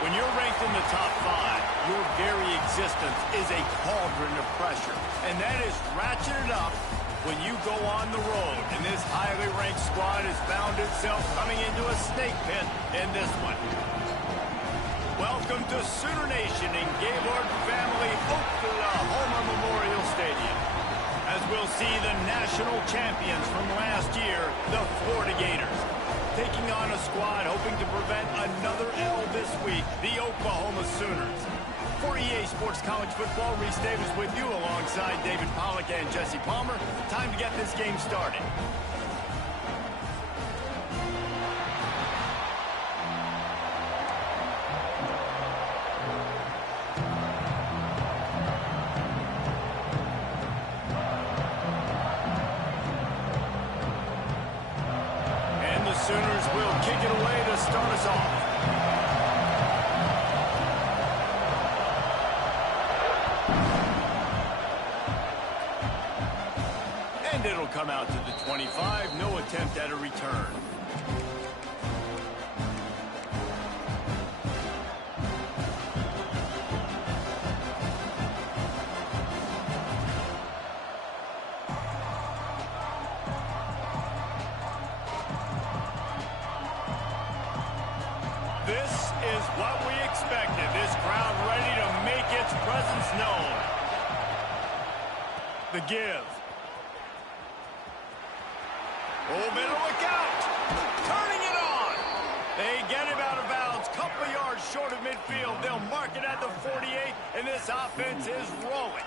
When you're ranked in the top 5, your very existence is a cauldron of pressure. And that is ratcheted up when you go on the road. And this highly ranked squad has found itself coming into a snake pit in this one. Welcome to Sooner Nation in Gaylord Family Oklahoma Memorial Stadium, as we'll see the national champions from last year, the Florida Gators, taking on a squad hoping to prevent another L this week, the Oklahoma Sooners. For EA Sports College Football, Reese Davis with you alongside David Pollack and Jesse Palmer. Time to get this game started. And the Sooners will kick it away to start us off. And it'll come out to the 25. No attempt at a return. This is what we expected. This crowd ready to make its presence known. The give. Oh, better look out. Turning it on. They get him out of bounds. Couple yards short of midfield. They'll mark it at the 48, and this offense is rolling.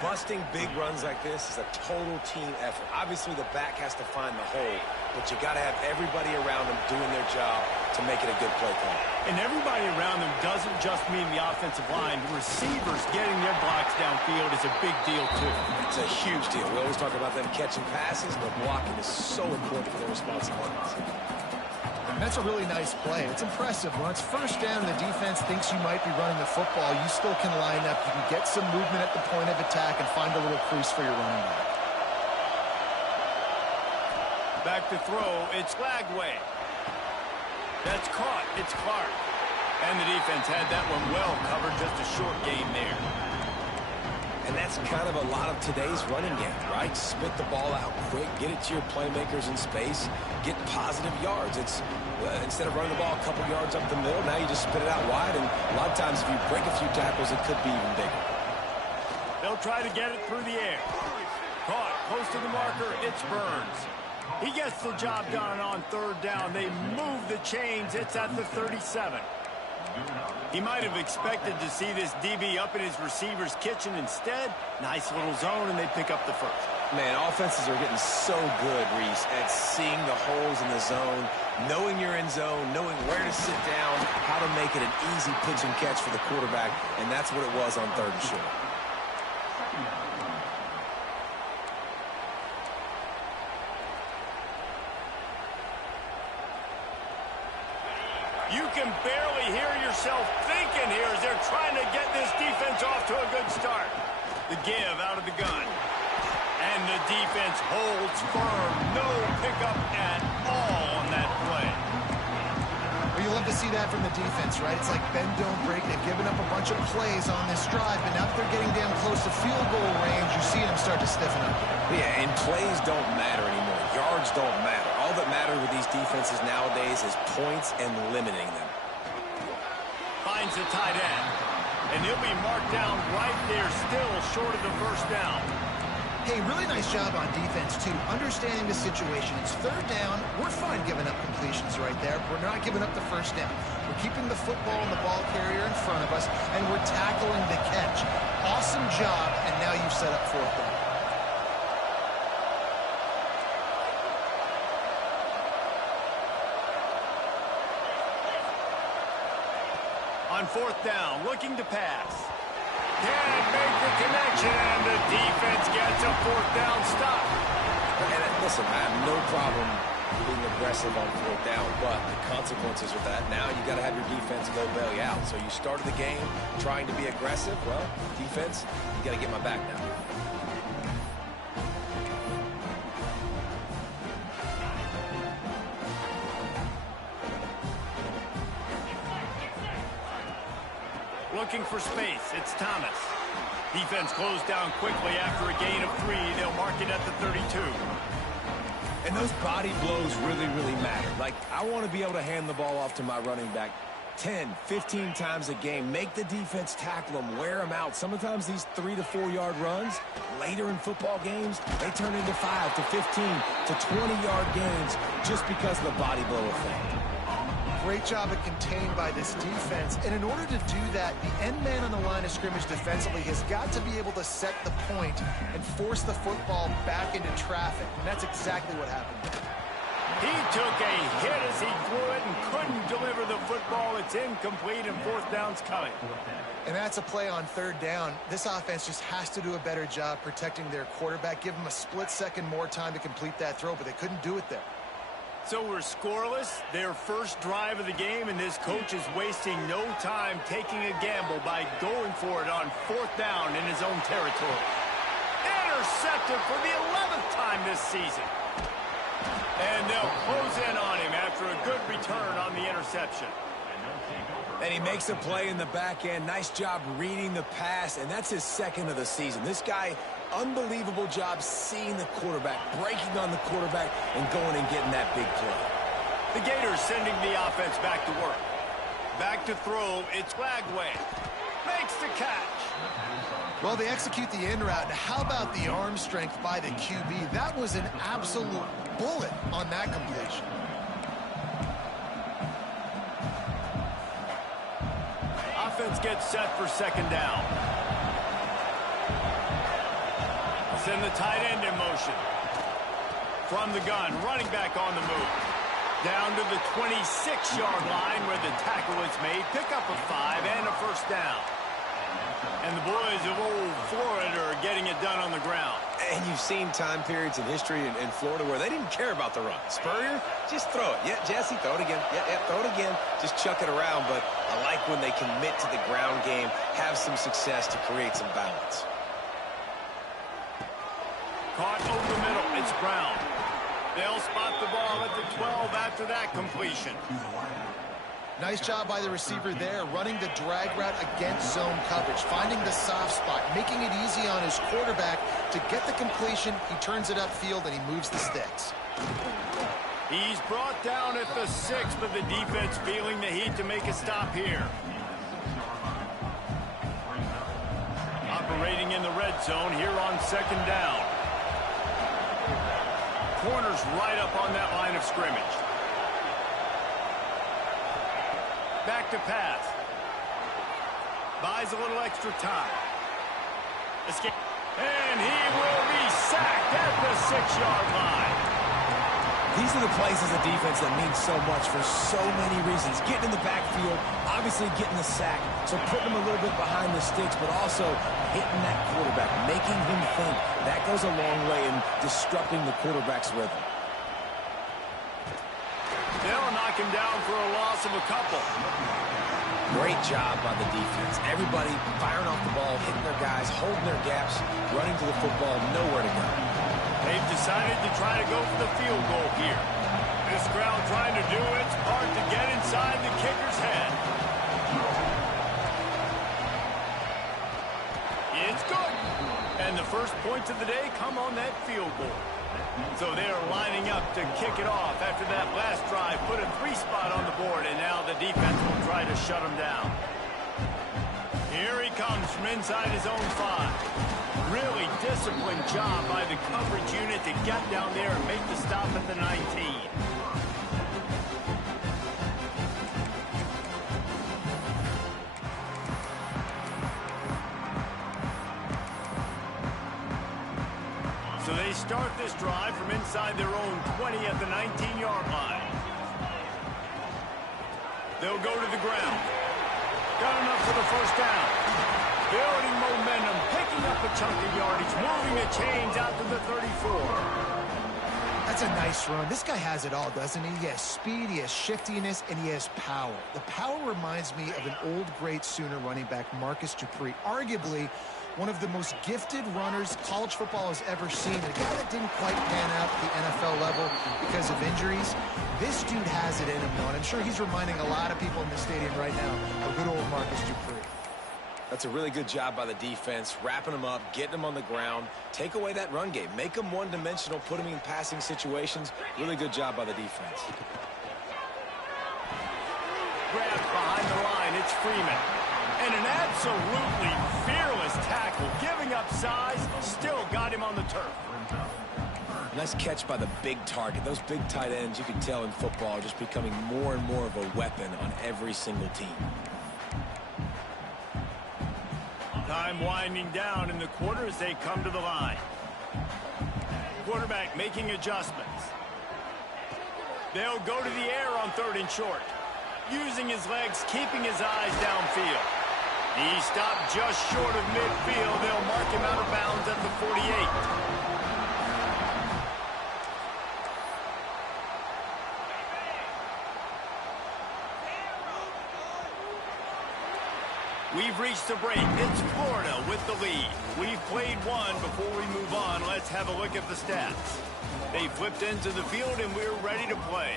Busting big runs like this is a total team effort. Obviously, the back has to find the hole, but you got to have everybody around them doing their job to make it a good play call. And everybody around them doesn't just mean the offensive line. The receivers getting their blocks downfield is a big deal, too. It's a huge deal. We always talk about them catching passes, but blocking is so important for their responsibilities. That's a really nice play. It's impressive. When it's first down, the defense thinks you might be running the football. You still can line up. You can get some movement at the point of attack and find a little crease for your running back. Back to throw. It's Lagway. That's caught. It's Clark. And the defense had that one well covered. Just a short gain there. And that's kind of a lot of today's running game, right? Spit the ball out quick, get it to your playmakers in space, get positive yards. It's instead of running the ball a couple yards up the middle, now you just spit it out wide, and a lot of times if you break a few tackles, it could be even bigger. They'll try to get it through the air. Caught close to the marker. It's Burns. He gets the job done on third down. They move the chains. It's at the 37. He might have expected to see this DB up in his receiver's kitchen. Instead, nice little zone, and they pick up the first. Man, offenses are getting so good, Reese, at seeing the holes in the zone, knowing you're in zone, knowing where to sit down, how to make it an easy pitch and catch for the quarterback, and that's what it was on third and short. You can barely hear yourself thinking here as they're trying to get this defense off to a good start. The give out of the gun. And the defense holds firm. No pickup at all on that play. Well, you love to see that from the defense, right? It's like bend, don't break. They've given up a bunch of plays on this drive, but now that they're getting damn close to field goal range, you see them start to stiffen up. Yeah, and plays don't matter anymore. Yards don't matter. All that matters with these defenses nowadays is points and limiting them. Finds the tight end. And he'll be marked down right there, still short of the first down. Hey, really nice job on defense, too. Understanding the situation. It's third down. We're fine giving up completions right there. We're not giving up the first down. We're keeping the football and the ball carrier in front of us, and we're tackling the catch. Awesome job, and now you've set up fourth down. On fourth down, looking to pass. Can't make the connection, and the defense gets a fourth down stop. And listen, I have no problem being aggressive on fourth down, but the consequences of that, now you got to have your defense go bail you out. So you started the game trying to be aggressive. Well, defense, you got to get my back now. looking for space. It's Thomas. Defense closed down quickly after a gain of 3. They'll mark it at the 32. And those body blows really, really matter. Like, I want to be able to hand the ball off to my running back 10, 15 times a game. Make the defense tackle them, wear them out. Sometimes these 3 to 4 yard runs, later in football games, they turn into 5 to 15 to 20-yard gains just because of the body blow effect. Great job at contained by this defense. And in order to do that, the end man on the line of scrimmage defensively has got to be able to set the point and force the football back into traffic. And that's exactly what happened. He took a hit as he threw it and couldn't deliver the football. It's incomplete and 4th down's coming. And that's a play on 3rd down. This offense just has to do a better job protecting their quarterback. Give them a split second more time to complete that throw, but they couldn't do it there. So we're scoreless, their first drive of the game, and this coach is wasting no time taking a gamble by going for it on 4th down in his own territory. Intercepted for the 11th time this season. And they'll close in on him after a good return on the interception. And he makes a play in the back end. Nice job reading the pass, and that's his 2nd of the season. This guy, unbelievable job seeing the quarterback, breaking on the quarterback, and going and getting that big play. The Gators sending the offense back to work. Back to throw, it's Lagway. Makes the catch. Well, they execute the in route. Now, how about the arm strength by the QB? That was an absolute bullet on that completion. Offense gets set for 2nd down. Send the tight end in motion. From the gun, running back on the move. Down to the 26-yard line where the tackle is made. Pick up a 5 and a 1st down. And the boys of old Florida are getting it done on the ground. And you've seen time periods in history in Florida where they didn't care about the run. Spurrier, just throw it. Yeah, Jesse, throw it again. Yeah, throw it again. Just chuck it around. But I like when they commit to the ground game, have some success to create some balance. Caught over the middle. It's Brown. They'll spot the ball at the 12 after that completion. Nice job by the receiver there, running the drag route against zone coverage, finding the soft spot, making it easy on his quarterback to get the completion. He turns it upfield, and he moves the sticks. He's brought down at the 6, but the defense feeling the heat to make a stop here. Operating in the red zone here on 2nd down. Corner's right up on that line of scrimmage. Back to pass. Buys a little extra time. Escape. And he will be sacked at the 6-yard line. These are the plays as a defense that mean so much for so many reasons. Getting in the backfield, obviously getting the sack, so putting him a little bit behind the sticks, but also hitting that quarterback, making him think. That goes a long way in disrupting the quarterback's rhythm. They'll knock him down for a loss of a couple. Great job by the defense. Everybody firing off the ball, hitting their guys, holding their gaps, running to the football, nowhere to go. They've decided to try to go for the field goal here. This crowd trying to do its part to get inside the kicker's head. It's good. And the first points of the day come on that field goal. So they are lining up to kick it off after that last drive. Put a 3 spot on the board, and now the defense will try to shut him down. Here he comes from inside his own 5. Really disciplined job by the coverage unit to get down there and make the stop at the 19. So they start this drive from inside their own 20 at the 19-yard line. They'll go to the ground. Got enough for the 1st down. Building momentum, picking up a chunk of yardage, moving the chains out to the 34. That's a nice run. This guy has it all, doesn't he? He has speed, he has shiftiness, and he has power. The power reminds me of an old, great Sooner running back, Marcus Dupree. Arguably one of the most gifted runners college football has ever seen. A guy that didn't quite pan out at the NFL level because of injuries. This dude has it in him, though, and I'm sure he's reminding a lot of people in the stadium right now of good old Marcus Dupree. That's a really good job by the defense, wrapping them up, getting them on the ground. Take away that run game. Make them one-dimensional, put them in passing situations. Really good job by the defense. Grabbed behind the line, it's Freeman. And an absolutely fearless tackle, giving up size, still got him on the turf. Nice catch by the big target. Those big tight ends, you can tell in football, are just becoming more and more of a weapon on every single team. Time winding down in the quarter as they come to the line. Quarterback making adjustments. They'll go to the air on 3rd and short. Using his legs, keeping his eyes downfield. He stopped just short of midfield. They'll mark him out of bounds at the 48. We've reached the break. It's Florida with the lead. We've played one. Before we move on, let's have a look at the stats. They flipped into the field, and we're ready to play.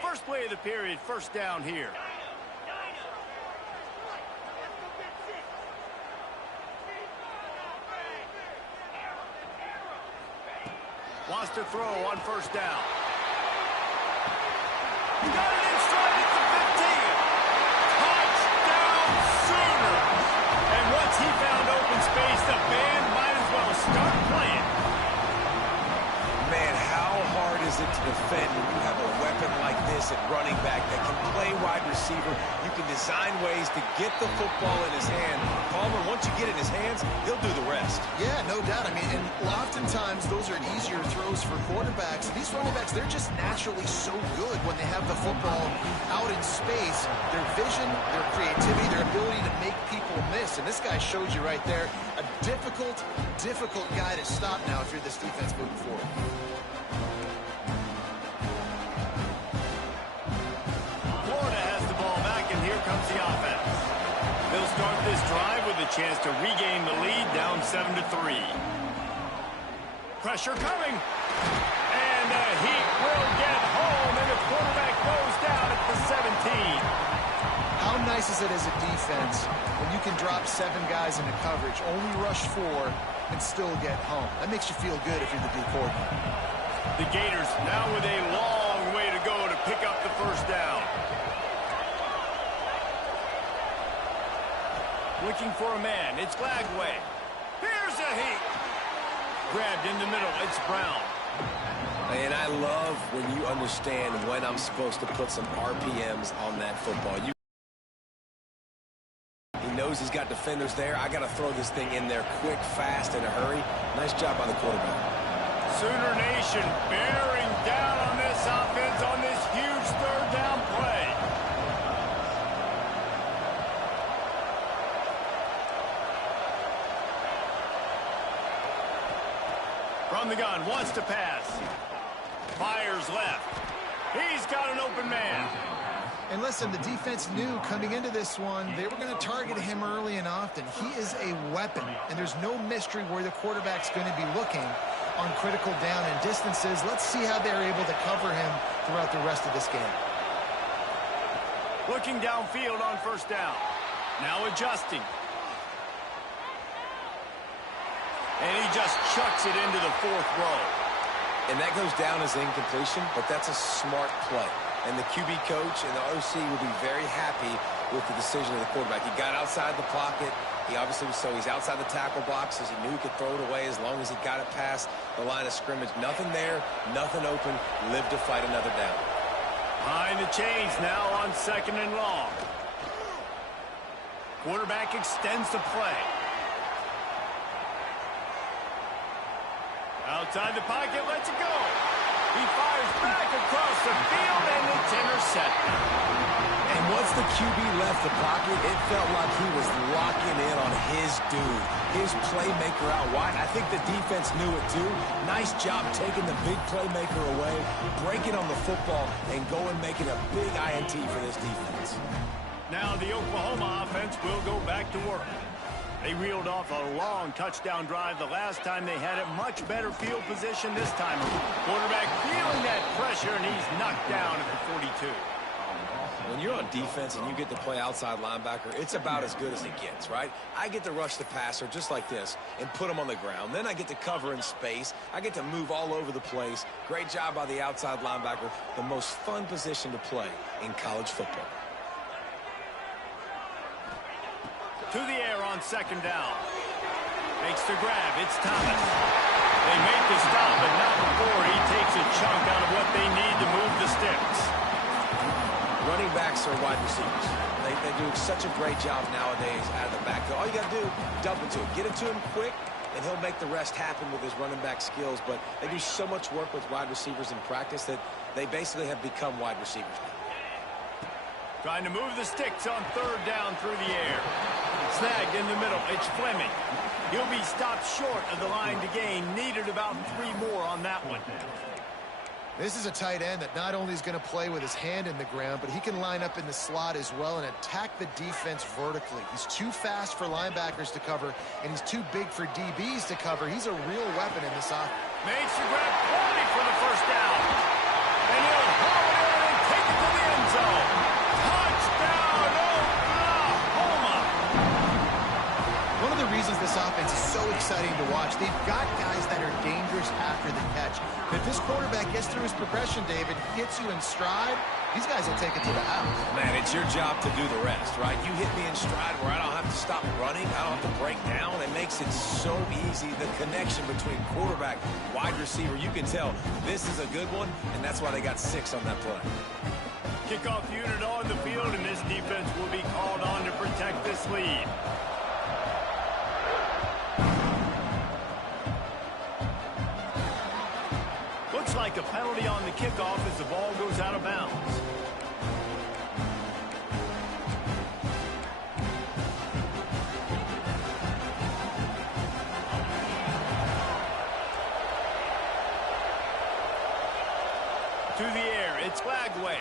First play of the period, first down here. Wants to throw on first down. He got it in stride at the 15. Touchdown Sooners. And once he found open space, the band might as well start playing. Man, how hard is it to defend when you have a weapon like this at running back that can play wide receiver? You can design ways to get the football in his hand. Palmer, once you get it in his hands, he'll do the rest. Yeah, no doubt. I mean, and oftentimes those are easier throws for quarterbacks. These running backs, they're just naturally so good when they have the football out in space. Their vision, their creativity, their ability to make people miss. And this guy shows you right there, a difficult guy to stop now if you're this defense moving forward. Florida has the ball back, and here comes the offense. They'll start this drive with a chance to regain the lead, down 7-3. Pressure coming. And the Heat will get home, and the quarterback goes down at the 17. How nice is it as a defense when you can drop 7 guys into coverage, only rush 4, and still get home? That makes you feel good if you're the D coordinator. The Gators now with a long way to go to pick up the first down. Looking for a man. It's Glagway. Here's a Heat. Grabbed in the middle. It's Brown. And I love when you understand when I'm supposed to put some RPMs on that football. He knows he's got defenders there. I got to throw this thing in there quick, fast, in a hurry. Nice job by the quarterback. Sooner Nation bearing down on this offense on this huge third down play. From the gun, wants to pass. Fires left. He's got an open man. And listen, the defense knew coming into this one, they were going to target him early and often. He is a weapon, and there's no mystery where the quarterback's going to be looking on critical down and distances. Let's see how they're able to cover him throughout the rest of this game. Looking downfield on first down. Now adjusting. And he just chucks it into the 4th row. And that goes down as incompletion, but that's a smart play. And the QB coach and the OC will be very happy with the decision of the quarterback. He got outside the pocket. He obviously was he's outside the tackle boxes. He knew he could throw it away as long as he got it past the line of scrimmage. Nothing there, nothing open. Live to fight another down. Behind the chains now on 2nd and long. Quarterback extends the play. Outside the pocket, lets it go. He fires back across the field, and it's intercepted. And once the QB left the pocket, it felt like he was locking in on his dude, his playmaker out wide. I think the defense knew it too. Nice job taking the big playmaker away, breaking on the football, and going making a big INT for this defense. Now the Oklahoma offense will go back to work. They reeled off a long touchdown drive the last time they had it. Much better field position this time. Quarterback feeling that pressure, and he's knocked down at the 42. When you're on defense and you get to play outside linebacker, it's about as good as it gets, right? I get to rush the passer just like this and put him on the ground. Then I get to cover in space. I get to move all over the place. Great job by the outside linebacker. The most fun position to play in college football. To the air on second down. Makes the grab. It's Thomas. They make the stop, but not before he takes a chunk out of what they need to move the sticks. Running backs are wide receivers. They do such a great job nowadays out of the backfield. All you got to do, dump it to him. Get it to him quick, and he'll make the rest happen with his running back skills. But they do so much work with wide receivers in practice that they basically have become wide receivers now. Trying to move the sticks on third down through the air. Snagged in the middle. It's Fleming. He'll be stopped short of the line to gain. Needed about 3 more on that one. This is a tight end that not only is going to play with his hand in the ground, but he can line up in the slot as well and attack the defense vertically. He's too fast for linebackers to cover, and he's too big for DBs to cover. He's a real weapon in this offense. Makes the grab, plenty for the first down. And he'll haul it in and take it to the end zone. Touchdown, Oklahoma! One of the reasons this offense is so exciting to watch, they've got guys that are dangerous after the catch. If this quarterback gets through his progression, David, hits you in stride, these guys will take it to the house. Man, it's your job to do the rest, right? You hit me in stride where I don't have to stop running. I don't have to break down. It makes it so easy. The connection between quarterback, wide receiver, you can tell this is a good one, and that's why they got 6 on that play. Kickoff unit on the field, and this defense will be called on to protect this lead. Looks like a penalty on the kickoff as the ball goes out of bounds. To the air, it's Flagway.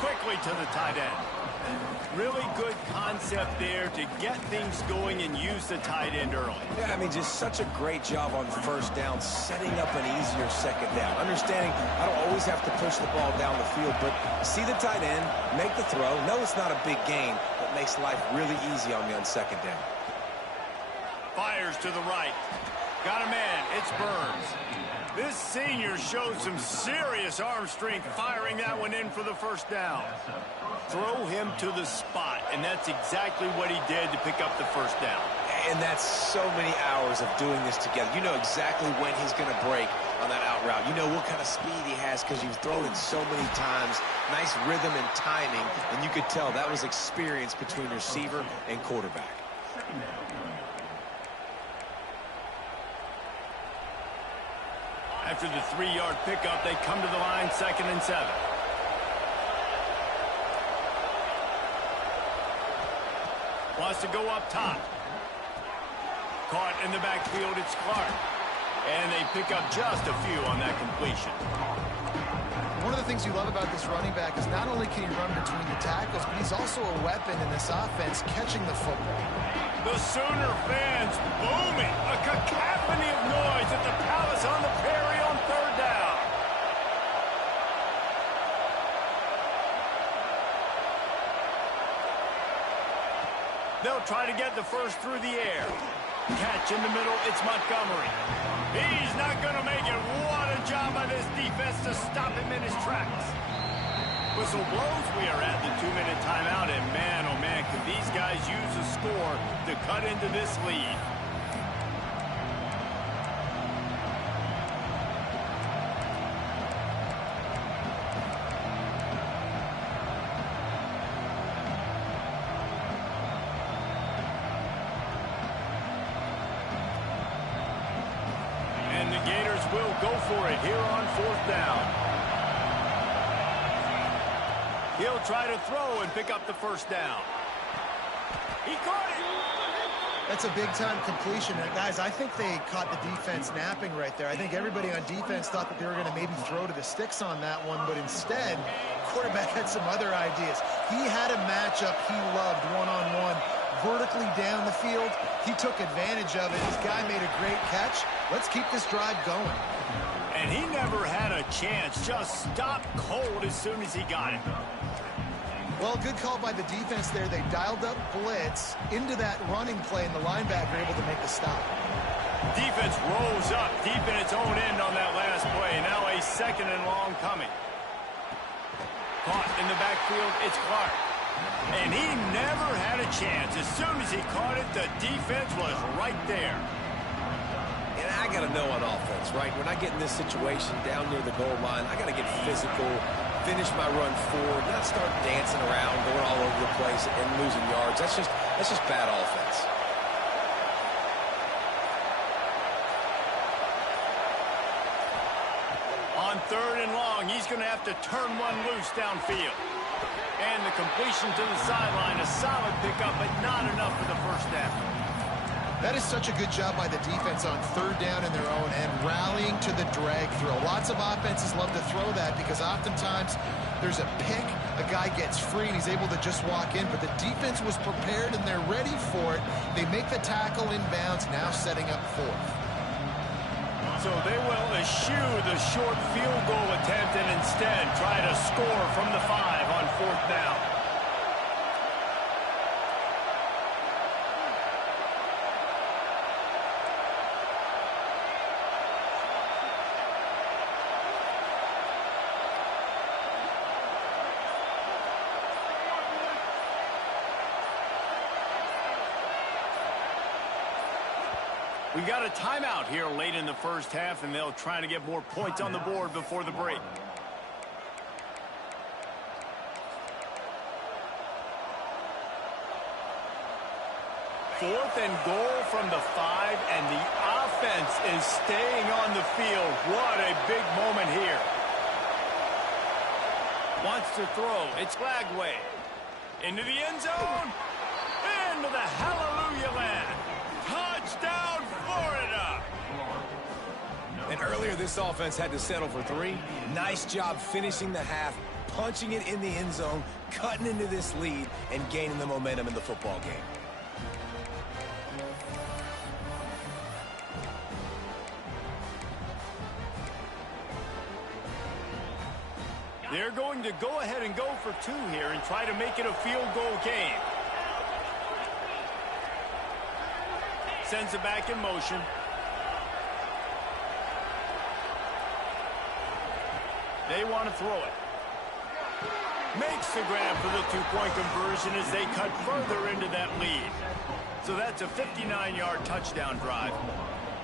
Quickly to the tight end. Really good concept there to get things going and use the tight end early. Yeah, I mean, just such a great job on first down, setting up an easier second down. Understanding I don't always have to push the ball down the field, but see the tight end, make the throw. No, it's not a big gain, but makes life really easy on me on second down. Fires to the right. Got a man. It's Burns. This senior showed some serious arm strength firing that one in for the first down. Throw him to the spot, and that's exactly what he did to pick up the first down. And that's so many hours of doing this together. You know exactly when he's going to break on that out route. You know what kind of speed he has because you've thrown it so many times. Nice rhythm and timing, and you could tell that was experience between receiver and quarterback. After the 3-yard pickup, they come to the line, 2nd and 7. Wants to go up top. Caught in the backfield, it's Clark. And they pick up just a few on that completion. One of the things you love about this running back is not only can he run between the tackles, but he's also a weapon in this offense, catching the football. The Sooner fans booming. A cacophony of noise at the Palace on the Prairie on 3rd down. They'll try to get the first through the air. Catch in the middle, it's Montgomery. He's not going to make it. What a job by this defense to stop him in his tracks. Whistle blows, we are at the 2-minute timeout, and man, oh man, could these guys use a score to cut into this lead. And the Gators will go for it here on 4th down. He'll try to throw and pick up the first down. He caught it! That's a big-time completion. And guys, I think they caught the defense napping right there. I think everybody on defense thought that they were going to maybe throw to the sticks on that one, but instead, quarterback had some other ideas. He had a matchup he loved one-on-one. vertically down the field. He took advantage of it. His guy made a great catch. Let's keep this drive going. And he never had a chance. Just stopped cold as soon as he got it. Well, good call by the defense there. They dialed up blitz into that running play, and the linebacker able to make the stop. Defense rose up deep in its own end on that last play. Now a 2nd and long coming. Caught in the backfield, it's Clark. And he never had a chance. As soon as he caught it, the defense was right there. And I got to know on offense, right? When I get in this situation down near the goal line, I got to get physical, finish my run forward, not start dancing around, going all over the place and losing yards. That's just bad offense. On 3rd and long, he's going to have to turn one loose downfield. And the completion to the sideline, a solid pickup, but not enough for the first down. That is such a good job by the defense on 3rd down in their own end, rallying to the drag throw. Lots of offenses love to throw that because oftentimes there's a pick, a guy gets free, and he's able to just walk in. But the defense was prepared, and they're ready for it. They make the tackle inbounds, now setting up 4th. So they will eschew the short field goal attempt and instead try to score from the 5 on 4th down. We got a timeout here late in the first half, and they'll try to get more points on the board before the break. Fourth and goal from the 5, and the offense is staying on the field. What a big moment here. Wants to throw. It's Lagway. Into the end zone. Into the hallelujah land. Touchdown, Florida! And earlier, this offense had to settle for 3. Nice job finishing the half, punching it in the end zone, cutting into this lead, and gaining the momentum in the football game. They're going to go ahead and go for 2 here and try to make it a field goal game. Sends it back in motion. They want to throw it. Makes the grab for the 2-point conversion as they cut further into that lead. So that's a 59-yard touchdown drive.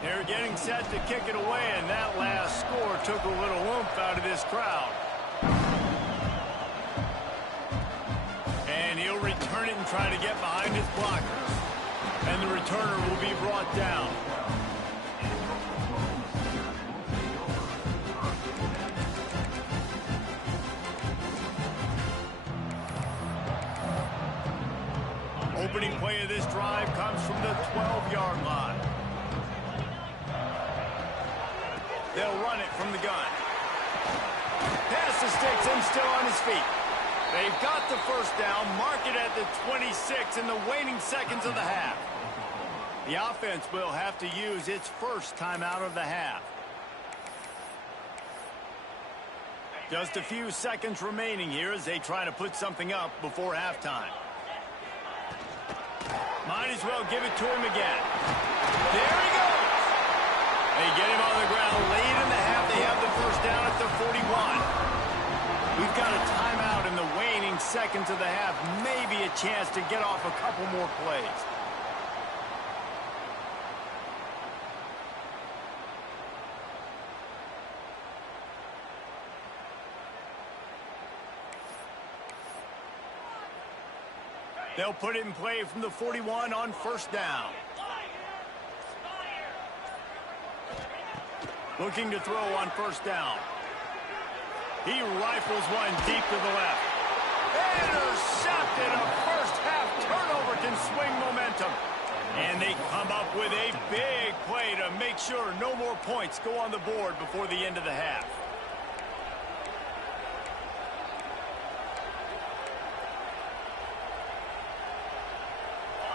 They're getting set to kick it away, and that last score took a little oomph out of this crowd. And he'll return it and try to get behind his blockers. And the returner will be brought down. Opening play of this drive comes from the 12-yard line. They'll run it from the gun. Pass the sticks and still on his feet. They've got the first down, mark it at the 26 in the waning seconds of the half. The offense will have to use its first timeout of the half. Just a few seconds remaining here as they try to put something up before halftime. Might as well give it to him again. There he goes. They get him on the ground late in the half. They have the first down at the 41. We've got a timeout in the waning seconds of the half. Maybe a chance to get off a couple more plays. They'll put it in play from the 41 on first down. Looking to throw on first down. He rifles one deep to the left. Intercepted. A first half turnover can swing momentum. And they come up with a big play to make sure no more points go on the board before the end of the half.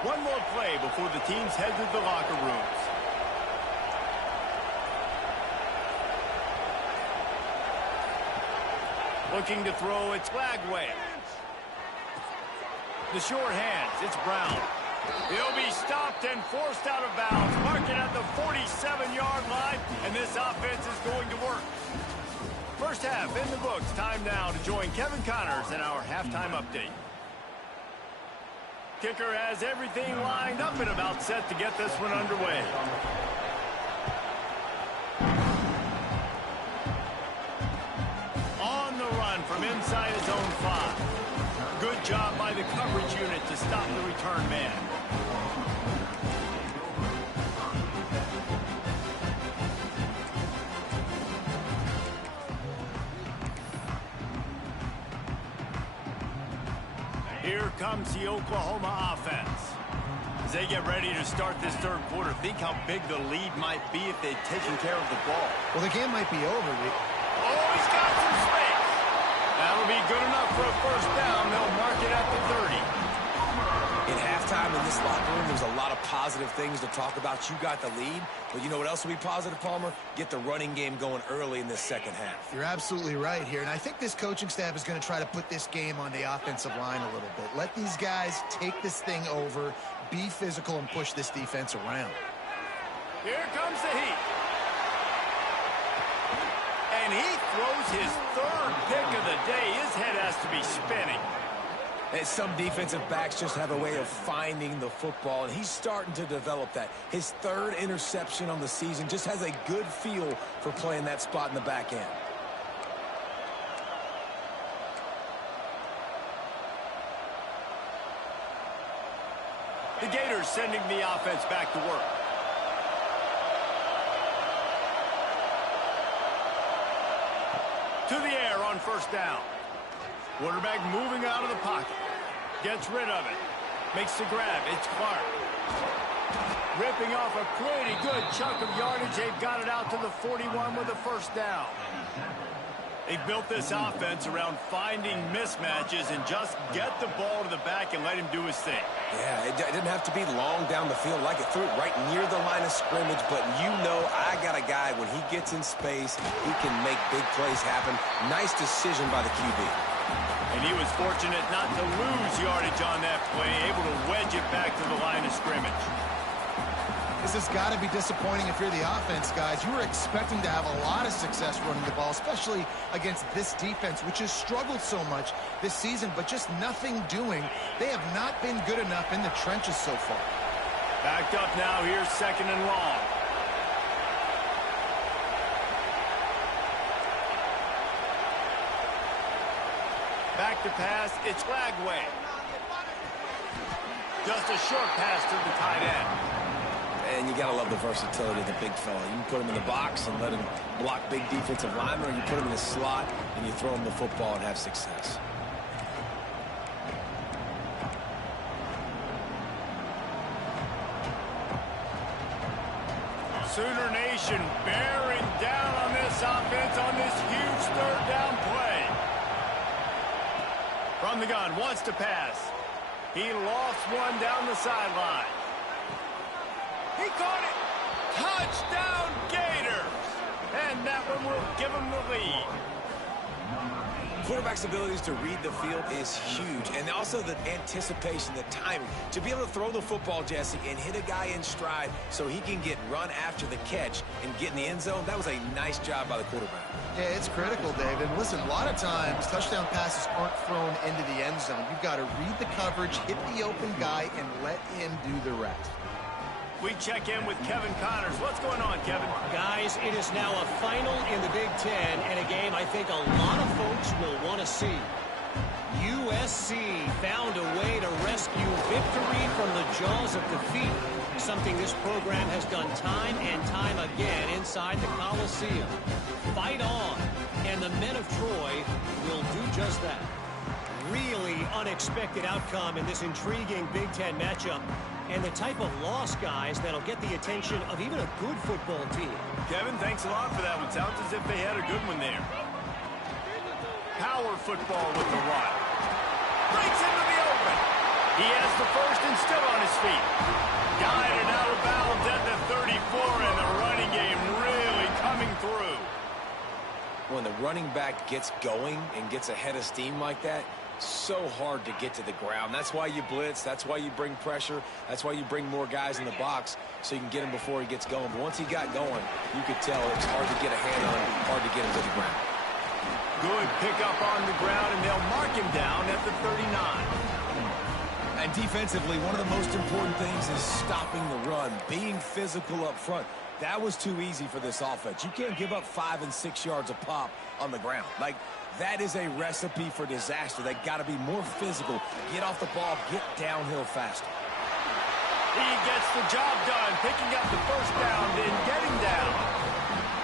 One more play before the teams head to the locker rooms. Looking to throw, it's Flagway. The short hands, it's Brown. He'll be stopped and forced out of bounds, marking at the 47-yard line, and this offense is going to work. First half in the books. Time now to join Kevin Connors in our halftime update. Kicker has everything lined up and about set to get this one underway. On the run from inside his own 5. Good job by the coverage unit to stop the return man. Here comes the Oklahoma offense. As they get ready to start this third quarter, think how big the lead might be if they'd taken care of the ball. Well, the game might be over. Oh, he's got some space. That'll be good enough for a first down. They'll mark it at the 30. In halftime in this locker room, there's a lot of positive things to talk about. You got the lead, but you know what else will be positive, Palmer? Get the running game going early in this second half. You're absolutely right here, and I think this coaching staff is going to try to put this game on the offensive line a little bit. Let these guys take this thing over, be physical, and push this defense around. Here comes the heat. And he throws his third pick of the day. His head has to be spinning. And some defensive backs just have a way of finding the football, and he's starting to develop that. His third interception on the season, just has a good feel for playing that spot in the back end. The Gators sending the offense back to work. To the air on first down. Quarterback moving out of the pocket. Gets rid of it. Makes the grab. It's Clark. Ripping off a pretty good chunk of yardage. They've got it out to the 41 with a first down. They've built this offense around finding mismatches and just get the ball to the back and let him do his thing. Yeah, it didn't have to be long down the field. Like it threw it right near the line of scrimmage, but you know I got a guy, when he gets in space, he can make big plays happen. Nice decision by the QB. And he was fortunate not to lose yardage on that play, able to wedge it back to the line of scrimmage. This has got to be disappointing if you're the offense, guys. You were expecting to have a lot of success running the ball, especially against this defense, which has struggled so much this season, but just nothing doing. They have not been good enough in the trenches so far. Backed up now, here's second and long. Back to pass, it's Flagway. Just a short pass to the tight end. And you got to love the versatility of the big fella. You can put him in the box and let him block big defensive linemen, or you put him in the slot and you throw him the football and have success. Sooner Nation bearing down on this offense on this huge third down play. From the gun, wants to pass. He lost one down the sideline. He caught it. Touchdown, Gators. And that one will give him the lead. Quarterback's abilities to read the field is huge, and also the anticipation, the timing. To be able to throw the football, Jesse, and hit a guy in stride so he can get run after the catch and get in the end zone, that was a nice job by the quarterback. Yeah, it's critical, David. Listen, a lot of times touchdown passes aren't thrown into the end zone. You've got to read the coverage, hit the open guy, and let him do the rest. We check in with Kevin Connors. What's going on, Kevin? Guys, it is now a final in the Big Ten, and a game I think a lot of folks will want to see. USC found a way to rescue victory from the jaws of defeat, something this program has done time and time again inside the Coliseum. Fight on, and the men of Troy will do just that. Really unexpected outcome in this intriguing Big Ten matchup, and the type of loss, guys, that'll get the attention of even a good football team. Kevin, thanks a lot for that one. Sounds as if they had a good one there. Power football with the run. Breaks into the open. He has the first and still on his feet. back gets going and gets ahead of steam like that, so hard to get to the ground. That's why you blitz. That's why you bring pressure. That's why you bring more guys in the box so you can get him before he gets going. But once he got going, you could tell it was hard to get a hand on him, hard to get him to the ground. Good pickup on the ground, and they'll mark him down at the 39. And defensively, one of the most important things is stopping the run, being physical up front. That was too easy for this offense. You can't give up 5 and 6 yards a pop on the ground. Like, that is a recipe for disaster. They got to be more physical, get off the ball, get downhill faster. He gets the job done, picking up the first down, then getting down.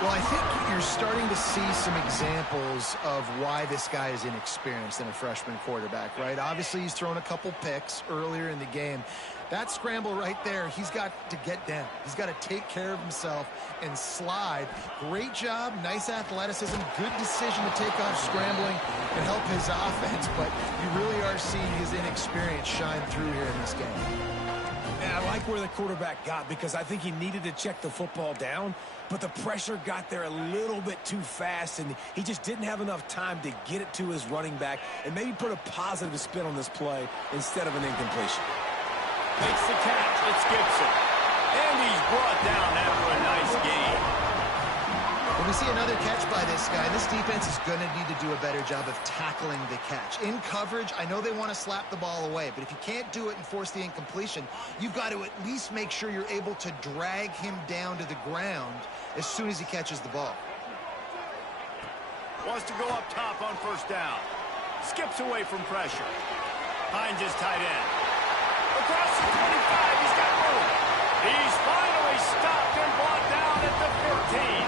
Well, I think you're starting to see some examples of why this guy is inexperienced in a freshman quarterback, right? Obviously, he's thrown a couple picks earlier in the game. That scramble right there, he's got to get down. He's got to take care of himself and slide. Great job, nice athleticism, good decision to take off scrambling and help his offense, but you really are seeing his inexperience shine through here in this game. And I like where the quarterback got because I think he needed to check the football down, but the pressure got there a little bit too fast, and he just didn't have enough time to get it to his running back and maybe put a positive spin on this play instead of an incompletion. Makes the catch. It's Gibson. And he's brought down after a nice gain. When we see another catch by this guy, this defense is going to need to do a better job of tackling the catch. In coverage, I know they want to slap the ball away, but if you can't do it and force the incompletion, you've got to at least make sure you're able to drag him down to the ground as soon as he catches the ball. Wants to go up top on first down. Skips away from pressure. Finds his tight end. Across the 25, he's got room. He's finally stopped and brought down at the 15.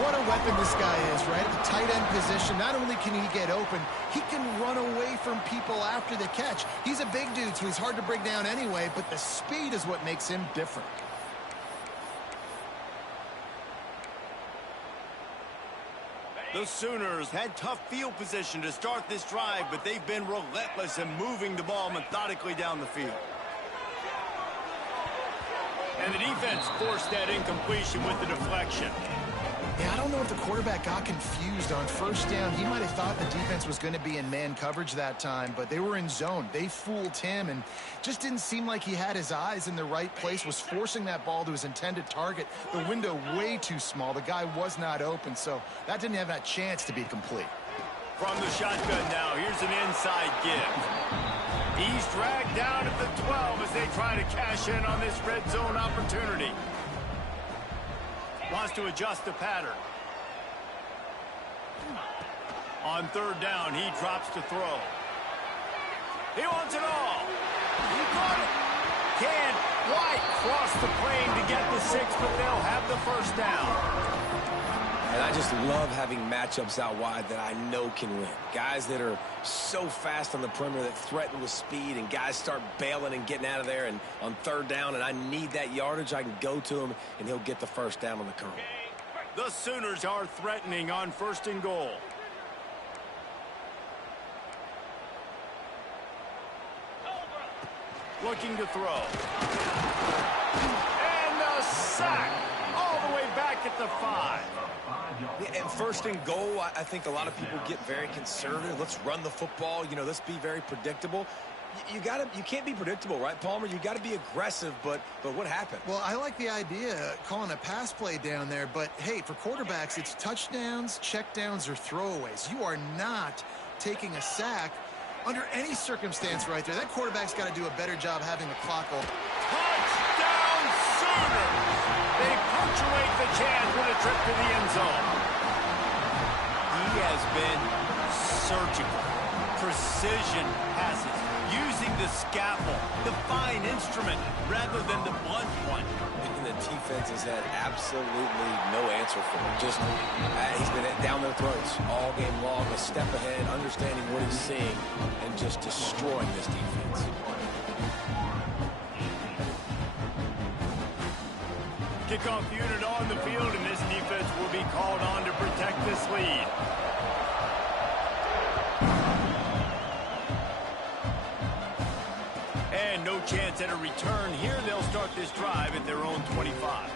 What a weapon this guy is, right? At the tight end position, not only can he get open, he can run away from people after the catch. He's a big dude, so he's hard to bring down anyway, but the speed is what makes him different. The Sooners had tough field position to start this drive, but they've been relentless in moving the ball methodically down the field. And the defense forced that incompletion with the deflection. Yeah, I don't know if the quarterback got confused on first down. He might have thought the defense was going to be in man coverage that time, but they were in zone. They fooled him and just didn't seem like he had his eyes in the right place, was forcing that ball to his intended target. The window way too small. The guy was not open, so that didn't have that chance to be complete. From the shotgun now, here's an inside give. He's dragged down at the 12 as they try to cash in on this red zone opportunity. Wants to adjust the pattern. On third down, he drops to throw. He wants it all. He got it. Can't quite cross the plane to get the 6, but they'll have the first down. And I just love having matchups out wide that I know can win. Guys that are so fast on the perimeter that threaten with speed, and guys start bailing and getting out of there, and on third down, and I need that yardage, I can go to him, and he'll get the first down on the curl. The Sooners are threatening on first and goal. Looking to throw. And the sack all the way back at the 5. And first and goal, I think a lot of people get very conservative. Let's run the football. You know, let's be very predictable. You can't be predictable, right, Palmer? You got to be aggressive, but what happened? Well, I like the idea calling a pass play down there, but hey, for quarterbacks, it's touchdowns, checkdowns, or throwaways. You are not taking a sack under any circumstance right there. That quarterback's got to do a better job having the clock open. Touchdown Sooners! They punctuate the chance with a trip to the end zone. He has been surgical. Precision passes, using the scalpel, the fine instrument, rather than the blunt one. And the defense has had absolutely no answer for him. Just, he's been down their throats all game long, a step ahead, understanding what he's seeing, and just destroying this defense. Kickoff unit on the field, and this defense will be called on to protect this lead. And no chance at a return here. They'll start this drive at their own 25.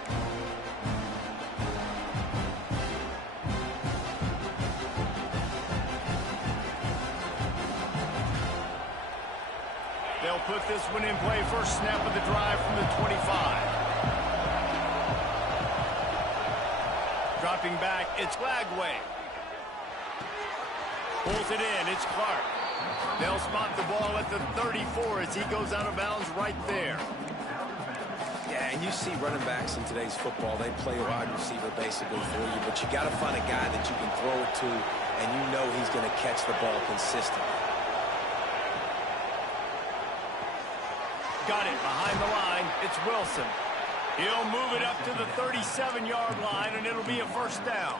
put this one in play. First snap of the drive from the 25. Dropping back, it's Lagway. Pulls it in, it's Clark. They'll spot the ball at the 34 as he goes out of bounds right there. Yeah, and you see running backs in today's football, they play a wide receiver basically for you, but you got to find a guy that you can throw it to, and you know he's going to catch the ball consistently. Got it behind the line. It's Wilson. He'll move it up to the 37-yard line, and it'll be a first down.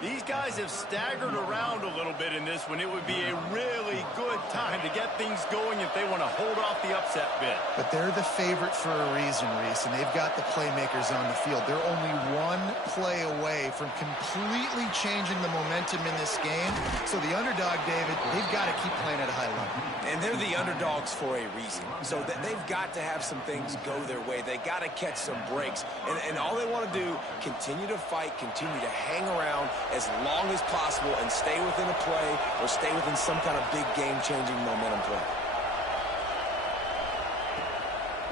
These guys have staggered around a little bit in this one. It would be a really good time to get things going if they want to hold off the upset bid. But they're the favorite for a reason, Reese, and they've got the playmakers on the field. They're only one play away from completely changing the momentum in this game. So the underdog, David, they've got to keep playing at a high level. And they're the underdogs for a reason. So they've got to have some things go their way. They got to catch some breaks. And all they want to do, continue to fight, continue to hang around as long as possible and stay within a play or stay within some kind of big game-changing momentum play.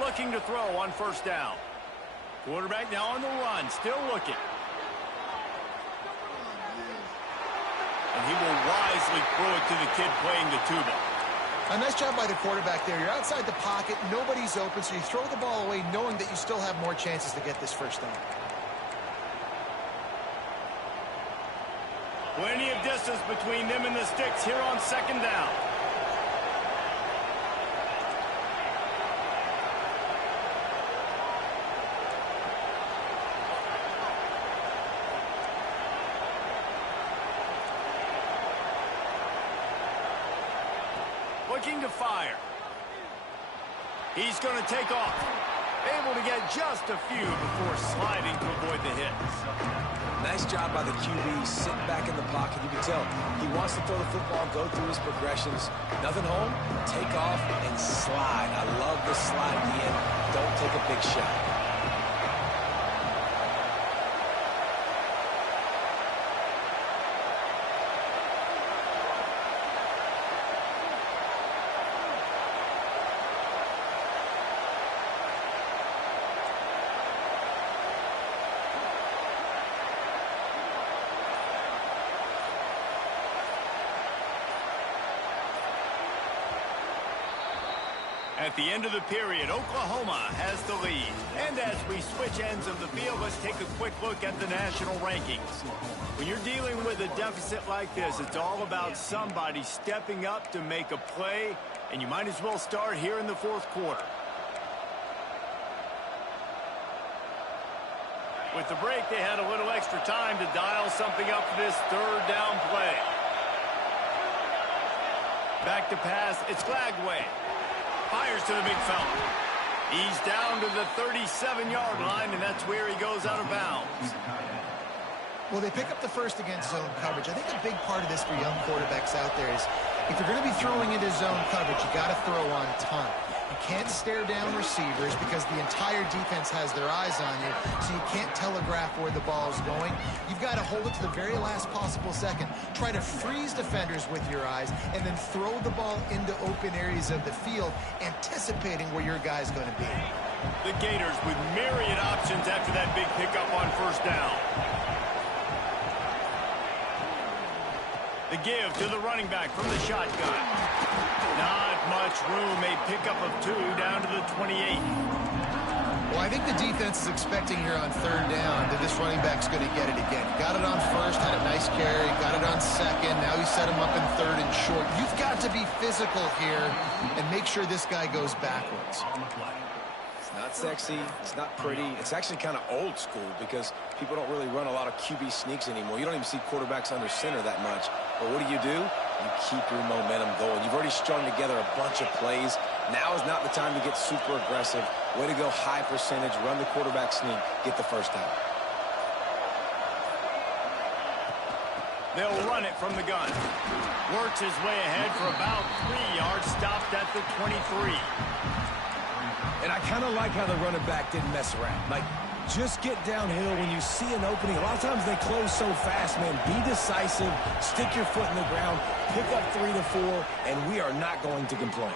Looking to throw on first down. Quarterback now on the run, still looking. And he will wisely throw it to the kid playing the tuba. A nice job by the quarterback there. You're outside the pocket, nobody's open, so you throw the ball away knowing that you still have more chances to get this first down. Plenty of distance between them and the sticks here on second down. Looking to fire. He's going to take off. Able to get just a few before sliding to avoid the hits. Nice job by the QB, sitting back in the pocket. You can tell he wants to throw the football, go through his progressions. Nothing home, take off, and slide. I love the slide at the end. Don't take a big shot. At the end of the period, Oklahoma has the lead. And as we switch ends of the field, let's take a quick look at the national rankings. When you're dealing with a deficit like this, it's all about somebody stepping up to make a play, and you might as well start here in the fourth quarter. With the break, they had a little extra time to dial something up for this third down play. Back to pass, it's Lagway. Fires to the big fella. He's down to the 37-yard line, and that's where he goes out of bounds. Well, they pick up the first against zone coverage. I think a big part of this for young quarterbacks out there is if you're going to be throwing into zone coverage, you got to throw on time. You can't stare down receivers because the entire defense has their eyes on you, so you can't telegraph where the ball is going. You've got to hold it to the very last possible second. Try to freeze defenders with your eyes, and then throw the ball into open areas of the field, anticipating where your guy's going to be. The Gators with myriad options after that big pickup on first down. The give to the running back from the shotgun. Not much room, a pickup of 2 down to the 28. Well, I think the defense is expecting here on third down that this running back's going to get it again. Got it on first, had a nice carry, got it on second. Now he set him up in third and short. You've got to be physical here and make sure this guy goes backwards. It's not sexy, it's not pretty. It's actually kind of old school because people don't really run a lot of QB sneaks anymore. You don't even see quarterbacks under center that much. But what do? You keep your momentum going. You've already strung together a bunch of plays. Now is not the time to get super aggressive. Way to go, high percentage, run the quarterback sneak, get the first down. They'll run it from the gun. Works his way ahead for about 3 yards, stopped at the 23. And I kind of like how the running back didn't mess around. Like, just get downhill when you see an opening. A lot of times they close so fast, man. Be decisive, stick your foot in the ground, pick up 3 to 4, and we are not going to complain.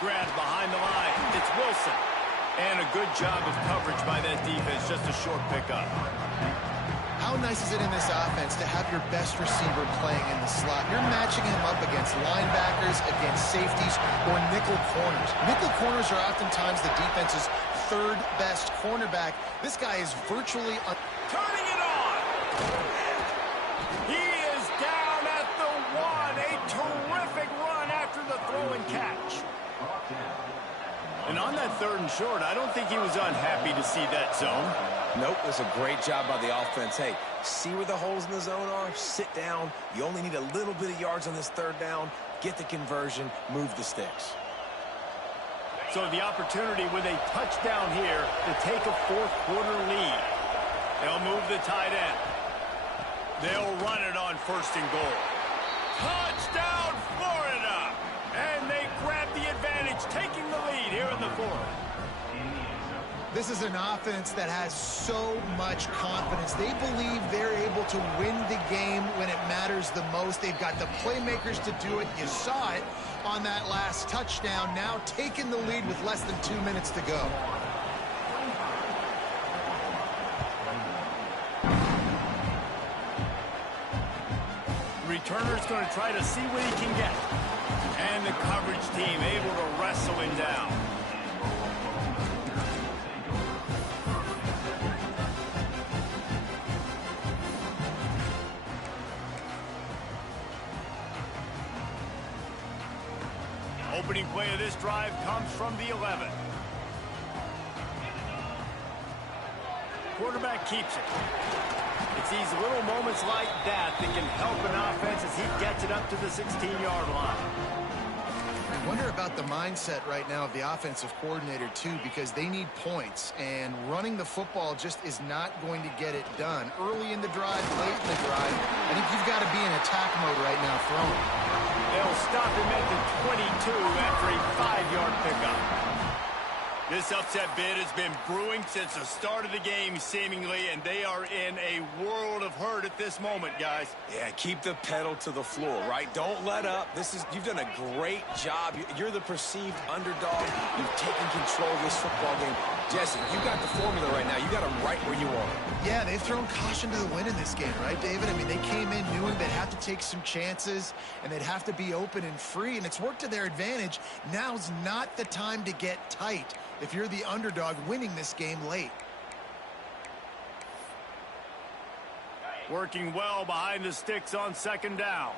grabs behind the line. It's Wilson. And a good job of coverage by that defense. Just a short pickup. How nice is it in this offense to have your best receiver playing in the slot? You're matching him up against linebackers, against safeties, or nickel corners. Nickel corners are oftentimes the defense's third best cornerback. This guy is virtually... Turning it on! He is down at the 1. A terrific run after the throw and catch. And on that 3rd and short, I don't think he was unhappy to see that zone. Nope, it was a great job by the offense. Hey, see where the holes in the zone are? Sit down. You only need a little bit of yards on this 3rd down. Get the conversion. Move the sticks. So the opportunity with a touchdown here to take a 4th quarter lead. They'll move the tight end. They'll run it on 1st and goal. Touchdown, Florida! And they grab the advantage, taking the lead here in the 4th. This is an offense that has so much confidence. They believe they're able to win the game when it matters the most. They've got the playmakers to do it. You saw it on that last touchdown. Now taking the lead with less than 2 minutes to go. Returner's going to try to see what he can get. And the coverage team able to wrestle him down. Opening play of this drive comes from the 11. Quarterback keeps it. It's these little moments like that that can help an offense as he gets it up to the 16-yard line. I wonder about the mindset right now of the offensive coordinator, too, because they need points, and running the football just is not going to get it done. Early in the drive, late in the drive, I think you've got to be in attack mode right now throwing. They'll stop him at the 22 after a 5-yard pickup. This upset bid has been brewing since the start of the game, seemingly, and they are in a world of hurt at this moment, guys. Yeah, keep the pedal to the floor, right? Don't let up. You've done a great job. You're the perceived underdog. You've taken control of this football game. Jesse, you got the formula right now. You got them right where you want them. Yeah, they've thrown caution to the wind in this game, right, David? I mean, they came in knowing they'd have to take some chances, and they'd have to be open and free, and it's worked to their advantage. Now's not the time to get tight if you're the underdog winning this game late. Working well behind the sticks on 2nd down.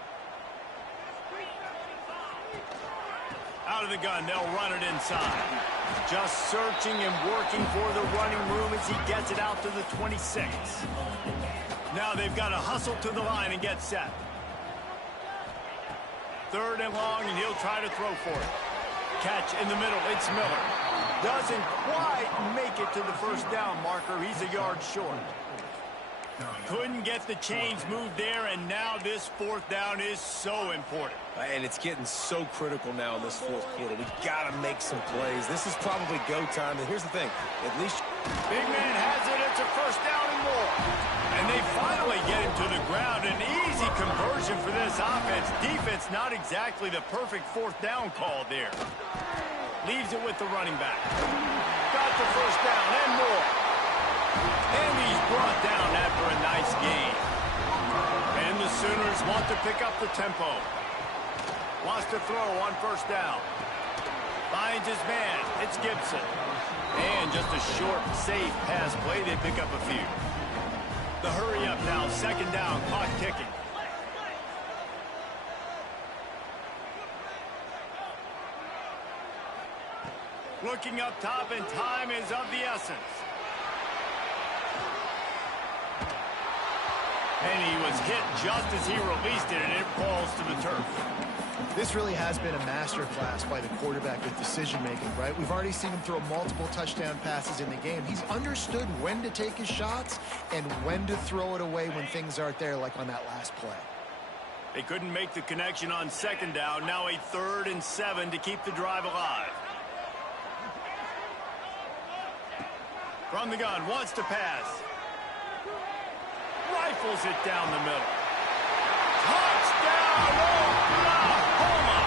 Out of the gun, they'll run it inside. Just searching and working for the running room as he gets it out to the 26. Now they've got to hustle to the line and get set. 3rd and long, and he'll try to throw for it. Catch in the middle, it's Miller. Doesn't quite make it to the 1st down marker. He's a yard short. Couldn't get the chains moved there, and now this 4th down is so important. And it's getting so critical now in this 4th quarter. We've got to make some plays. This is probably go time. And here's the thing. At least... Big man has it. It's a 1st down and more. And they finally get him to the ground. An easy conversion for this offense. Defense not exactly the perfect 4th down call there. Leaves it with the running back. Got the 1st down and more. And he's brought down after a nice gain. And the Sooners want to pick up the tempo. Wants to throw on 1st down. Finds his man. It's Gibson. And just a short, safe pass play. They pick up a few. The hurry up now. 2nd down. Clock ticking. Looking up top, and time is of the essence. And he was hit just as he released it, and it falls to the turf. This really has been a masterclass by the quarterback with decision-making, right? We've already seen him throw multiple touchdown passes in the game. He's understood when to take his shots and when to throw it away when things aren't there, like on that last play. They couldn't make the connection on 2nd down. Now a 3rd and 7 to keep the drive alive. From the gun, wants to pass. Rifles it down the middle. Touchdown, Oklahoma!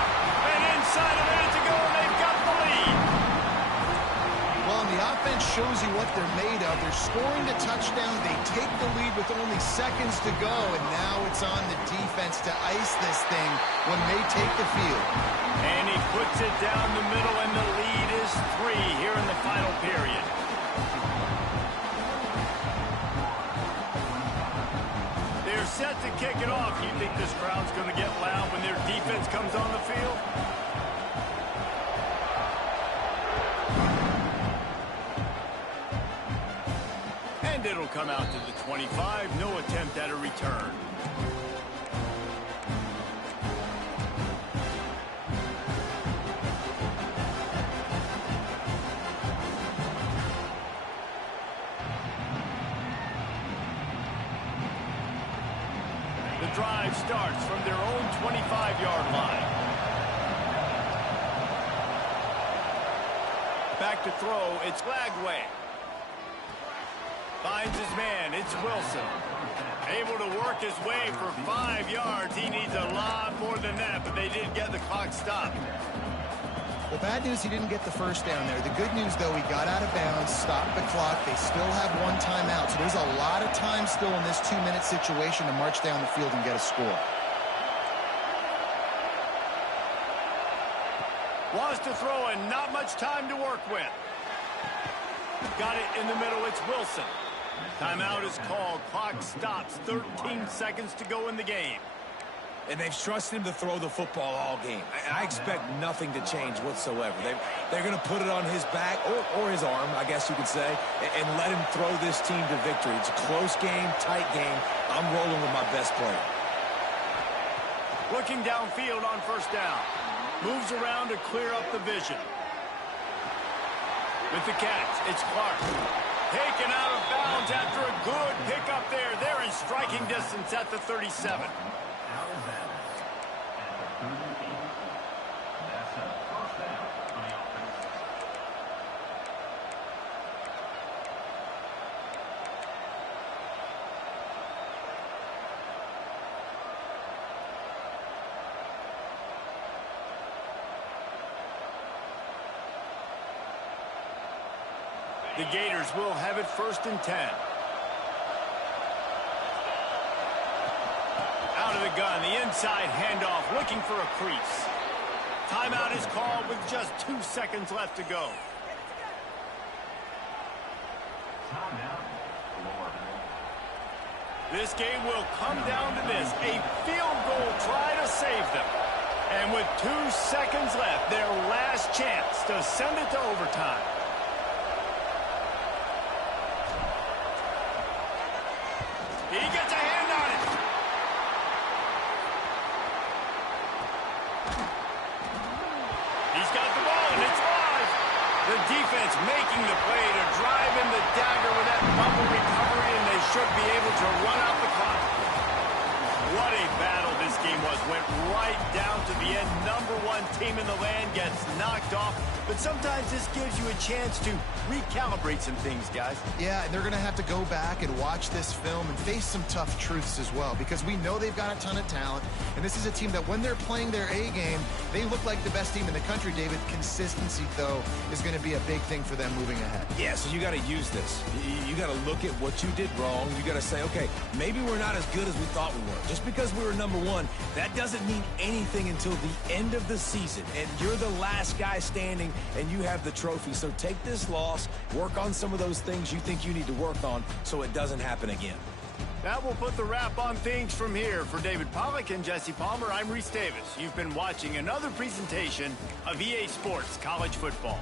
And inside a minute to go, they've got the offense shows you what they're made of. They're scoring the touchdown. They take the lead with only seconds to go, and now it's on the defense to ice this thing when they take the field. And he puts it down the middle, and the lead is 3 here in the final period. They're set to kick it off. You think this crowd's going to get loud when their defense comes on the field? And it'll come out to the 25. No attempt at a return. The drive starts from their own 25-yard line. Back to throw, it's Lagway. Finds his man, it's Wilson. Able to work his way for 5 yards. He needs a lot more than that, but they did get the clock stopped. The bad news, he didn't get the first down there. The good news, though, he got out of bounds, stopped the clock. They still have 1 timeout, so there's a lot of time still in this 2-minute situation to march down the field and get a score. Wants to throw and not much time to work with. Got it in the middle, it's Wilson. Timeout is called. Clock stops. 13 seconds to go in the game. And they've trusted him to throw the football all game. I expect nothing to change whatsoever. They're going to put it on his back, or his arm, I guess you could say, and let him throw this team to victory. It's a close game, tight game. I'm rolling with my best player. Looking downfield on first down. Moves around to clear up the vision. With the catch, it's Clark. Taken out of bounds after a good pickup there. They're in striking distance at the 37. The Gators will have it 1st and 10. Out of the gun, the inside handoff, looking for a crease. Timeout is called with just 2 seconds left to go. This game will come down to this, a field goal try to save them. And with 2 seconds left, their last chance to send it to overtime. He gets a hand on it. He's got the ball, and it's live. The defense making the play to drive in the dagger with that bubble recovery, and they should be able to run out the clock. What a battle this game was. Went right down to the end. #1 team in the land gets knocked off. But sometimes this gives you a chance to recalibrate some things, guys. Yeah, and they're going to have to go back and watch this film and face some tough truths as well, because we know they've got a ton of talent, and this is a team that when they're playing their A game, they look like the best team in the country, David. Consistency, though, is going to be a big thing for them moving ahead. Yeah, so you got to use this. You got to look at what you did wrong. You got to say, okay, maybe we're not as good as we thought we were. Just because we were #1, that doesn't mean anything until the end of the season, and you're the last guy standing, and you have the trophy. So take this loss, work on some of those things you think you need to work on so it doesn't happen again. That will put the wrap on things from here. For David Pollack and Jesse Palmer, I'm Reese Davis. You've been watching another presentation of EA Sports College Football.